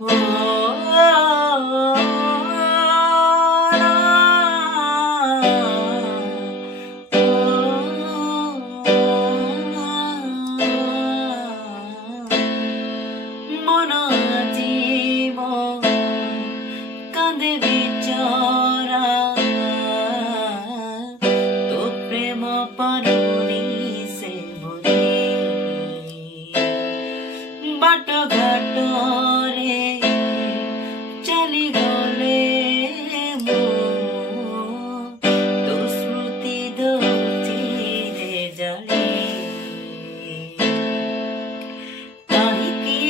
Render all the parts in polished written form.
মন জীব কাঁদে বিচরা তো প্রেম পারুনি সে বুঝি बाट घाटरे चली गले मो तो स्मृति दौची रे जली काहिकी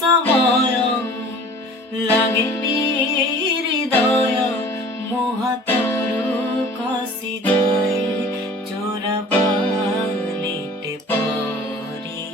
समय लागे हृदय मोहातरु खसी जाए चोरा बालिटे परी